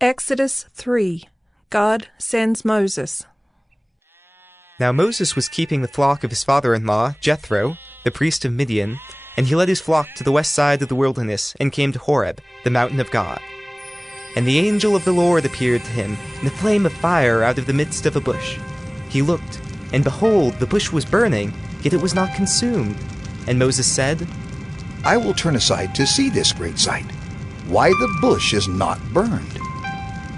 Exodus 3. God sends Moses. Now Moses was keeping the flock of his father-in-law, Jethro, the priest of Midian, and he led his flock to the west side of the wilderness and came to Horeb, the mountain of God. And the angel of the Lord appeared to him in a flame of fire out of the midst of a bush. He looked, and behold, the bush was burning, yet it was not consumed. And Moses said, I will turn aside to see this great sight, why the bush is not burned.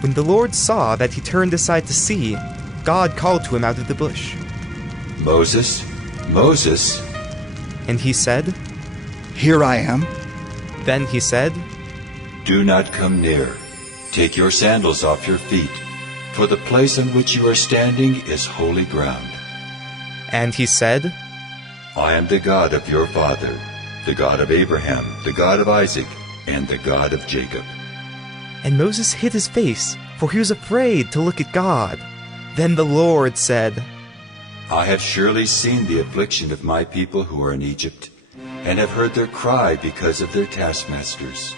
When the Lord saw that he turned aside to see, God called to him out of the bush. Moses, Moses. And he said, Here I am. Then he said, Do not come near. Take your sandals off your feet, for the place on which you are standing is holy ground. And he said, I am the God of your father, the God of Abraham, the God of Isaac, and the God of Jacob. And Moses hid his face, for he was afraid to look at God. Then the Lord said, I have surely seen the affliction of my people who are in Egypt, and have heard their cry because of their taskmasters.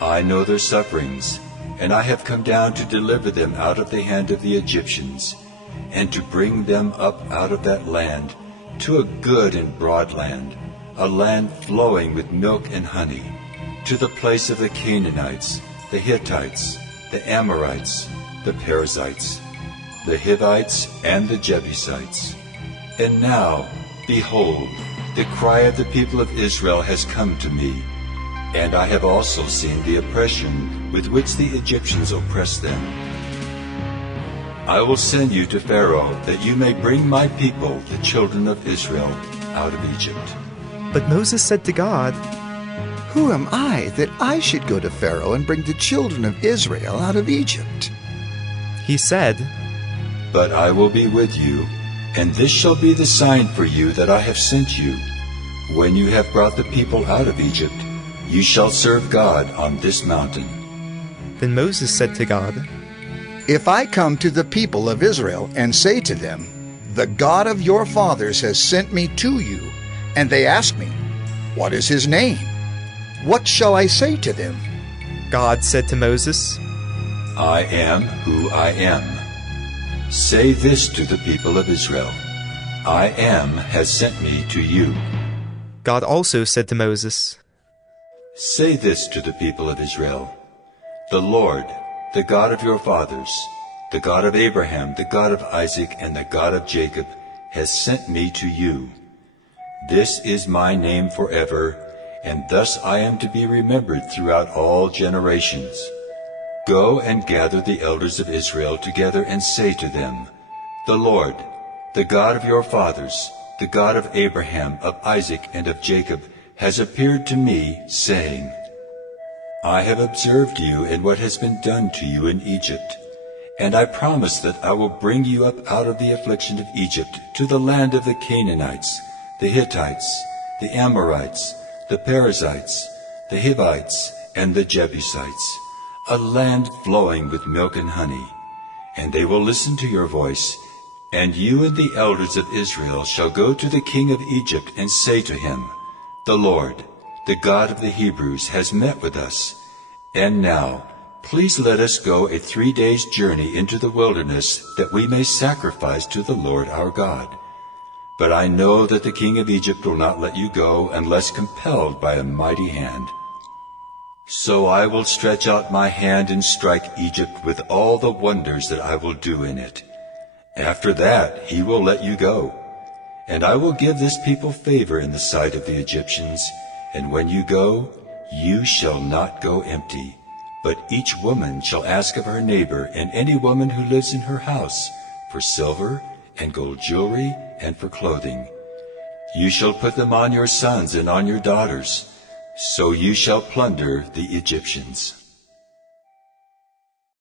I know their sufferings, and I have come down to deliver them out of the hand of the Egyptians, and to bring them up out of that land to a good and broad land, a land flowing with milk and honey, to the place of the Canaanites, the Hittites, the Amorites, the Perizzites, the Hivites, and the Jebusites. And now, behold, the cry of the people of Israel has come to me, and I have also seen the oppression with which the Egyptians oppress them. I will send you to Pharaoh, that you may bring my people, the children of Israel, out of Egypt. But Moses said to God, Who am I that I should go to Pharaoh and bring the children of Israel out of Egypt? He said, But I will be with you, and this shall be the sign for you that I have sent you. When you have brought the people out of Egypt, you shall serve God on this mountain. Then Moses said to God, If I come to the people of Israel and say to them, The God of your fathers has sent me to you, and they ask me, What is his name? What shall I say to them? God said to Moses, I am who I am. Say this to the people of Israel, I am has sent me to you. God also said to Moses, Say this to the people of Israel, The Lord, the God of your fathers, the God of Abraham, the God of Isaac, and the God of Jacob, has sent me to you. This is my name forever, and thus I am to be remembered throughout all generations. Go and gather the elders of Israel together and say to them, The Lord, the God of your fathers, the God of Abraham, of Isaac, and of Jacob, has appeared to me, saying, I have observed you and what has been done to you in Egypt, and I promise that I will bring you up out of the affliction of Egypt to the land of the Canaanites, the Hittites, the Amorites, the Perizzites, the Hivites, and the Jebusites, a land flowing with milk and honey. And they will listen to your voice, and you and the elders of Israel shall go to the king of Egypt and say to him, The Lord, the God of the Hebrews, has met with us. And now, please let us go a 3 days' journey into the wilderness, that we may sacrifice to the Lord our God. But I know that the king of Egypt will not let you go unless compelled by a mighty hand. So I will stretch out my hand and strike Egypt with all the wonders that I will do in it. After that he will let you go. And I will give this people favor in the sight of the Egyptians. And when you go, you shall not go empty, but each woman shall ask of her neighbor and any woman who lives in her house for silver and gold jewelry and for clothing. You shall put them on your sons and on your daughters, so you shall plunder the Egyptians.